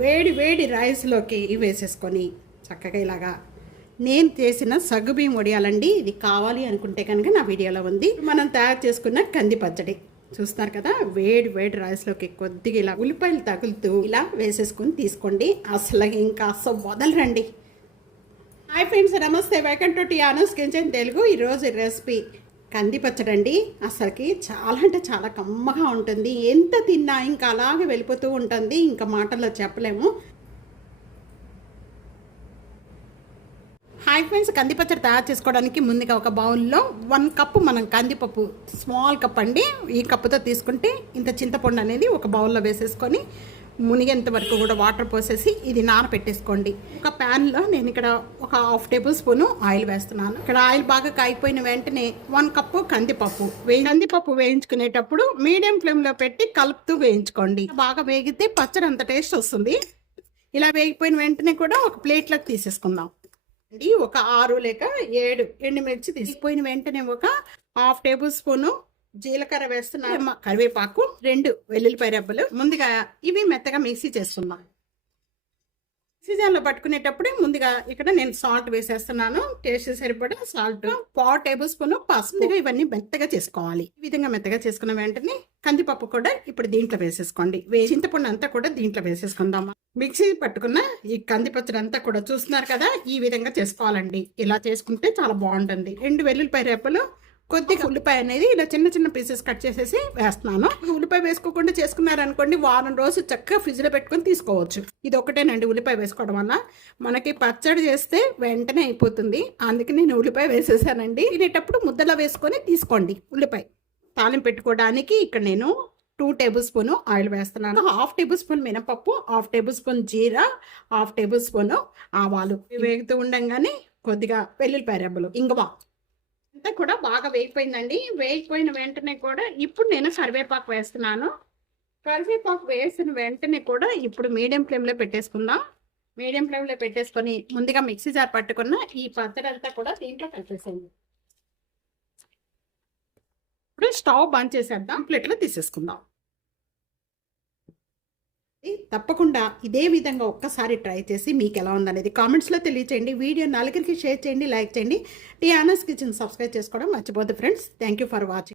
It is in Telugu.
వేడి వేడి రైస్లోకి వేసేసుకొని చక్కగా ఇలాగా నేను చేసిన సగ్గుబియ్యం వడియాలండి. ఇది కావాలి అనుకుంటే కనుక నా వీడియోలో ఉంది. మనం తయారు చేసుకున్న కంది పచ్చడి చూస్తున్నారు కదా. వేడి వేడి రైస్లోకి కొద్దిగా ఇలా ఉల్లిపాయలు తగులుతూ ఇలా వేసేసుకొని తీసుకోండి. అసలు ఇంకా అసలు వదలరండి. హాయ్ ఫ్రెండ్స్, నమస్తే. Welcome to టియానోస్ kitchen Telugu. ఈరోజు రెసిపీ కంది పచ్చడి అండి. అసలుకి చాలా అంటే చాలా కమ్మగా ఉంటుంది. ఎంత తిన్నా ఇంకా అలాగే వెళ్ళిపోతూ ఉంటుంది. ఇంకా మాటల్లో చెప్పలేము. హాయ్ ఫ్రెండ్స్, కంది పచ్చడి తయారు చేసుకోవడానికి ముందుగా ఒక బౌల్లో 1 కప్పు మనం కందిపప్పు, స్మాల్ కప్ అండి, ఈ కప్పుతో తీసుకుంటే ఇంత చింతపండు అనేది ఒక బౌల్లో వేసేసుకొని మునిగేంత వరకు కూడా వాటర్ పోసేసి ఇది నానపెట్టేసుకోండి. ఒక ప్యాన్లో నేను ఇక్కడ ఒక 1/2 టేబుల్ స్పూను ఆయిల్ వేస్తున్నాను. ఇక్కడ ఆయిల్ బాగా కాగిపోయిన వెంటనే 1 కప్పు కందిపప్పు వేయించుకునేటప్పుడు మీడియం ఫ్లేమ్లో పెట్టి కలుపుతూ వేయించుకోండి. బాగా వేగితే పచ్చడి అంత టేస్ట్ వస్తుంది. ఇలా వేగిపోయిన వెంటనే కూడా ఒక ప్లేట్లోకి తీసేసుకుందాం. ఒక 6 లేక 7 ఎండుమిర్చి తీసుకుపోయిన వెంటనే ఒక 1/2 టేబుల్ స్పూను జీలకర్ర వేస్తున్నాను. కరివేపాకు, 2 వెల్లుల్లిపాయ రెబ్బలు. ముందుగా ఇవి మెత్తగా మిక్సీ చేసుకుందాం. మిక్సీ జార్లో పట్టుకునేటప్పుడు ముందుగా ఇక్కడ నేను సాల్ట్ వేసేస్తున్నాను. టేస్ట్ సరిపడా సాల్ట్, 1/4 టేబుల్ స్పూన్ పసుపు. ఇవన్నీ మెత్తగా చేసుకోవాలి. ఈ విధంగా మెత్తగా చేసుకున్న వెంటనే కందిపప్పు కూడా ఇప్పుడు దీంట్లో వేసేసుకోండి. చింతపండు అంతా కూడా దీంట్లో వేసేసుకుందామా. మిక్సీ పట్టుకున్న ఈ కంది పచ్చడి అంతా కూడా చూస్తున్నారు కదా, ఈ విధంగా చేసుకోవాలండి. ఇలా చేసుకుంటే చాలా బాగుంటుంది. 2 వెల్లుల్లిపాయ రెబ్బలు, కొద్దిగా ఉల్లిపాయ అనేది ఇలా చిన్న చిన్న పీసెస్ కట్ చేసేసి వేస్తున్నాను. ఉల్లిపాయ వేసుకోకుండా చేసుకున్నారనుకోండి, వారం రోజు చక్కగా ఫ్రిడ్జ్లో పెట్టుకొని తీసుకోవచ్చు. ఇది ఒకటేనండి, ఉల్లిపాయ వేసుకోవడం వల్ల మనకి పచ్చడి చేస్తే వెంటనే అయిపోతుంది. అందుకే నేను ఉల్లిపాయ వేసేసానండి. తినేటప్పుడు ముద్దలా వేసుకొని తీసుకోండి. ఉల్లిపాయ తాలింపు పెట్టుకోవడానికి ఇక్కడ నేను 2 టేబుల్ స్పూన్ ఆయిల్ వేస్తున్నాను. 1/2 టేబుల్ స్పూన్ మినపప్పు, 1/2 టేబుల్ స్పూన్ జీరా, 1/2 టేబుల్ స్పూన్ ఆవాలు వేగుతూ ఉండగానే కొద్దిగా వెల్లుల్లిపాయ రెబ్బలు, ఇంగువ అంతా కూడా బాగా వేగిపోయిందండి. వేగిపోయిన వెంటనే కూడా ఇప్పుడు నేను కరివేపాకు వేస్తున్నాను. కరివేపాకు వేసిన వెంటనే కూడా ఇప్పుడు మీడియం ఫ్లేమ్లో పెట్టేసుకుందాం. మీడియం ఫ్లేమ్లో పెట్టేసుకొని ముందుగా మిక్సీ జార్ పట్టుకున్న ఈ పచ్చడి అంతా కూడా దీంట్లో కలిపేసేయండి. ఇప్పుడు స్టవ్ బంద్ చేసేద్దాం. ప్లేట్లో తీసేసుకుందాం. తప్పకుండా ఇదే విధంగా ఒక్కసారి ట్రై చేసి మీకు ఎలా ఉందనేది కామెంట్స్లో తెలియచేయండి. వీడియో నలుగురికి షేర్ చేయండి, లైక్ చేయండి. టియానోస్ కిచెన్ సబ్స్క్రైబ్ చేసుకోవడం మర్చిపోద్దు friends. Thank you for watching.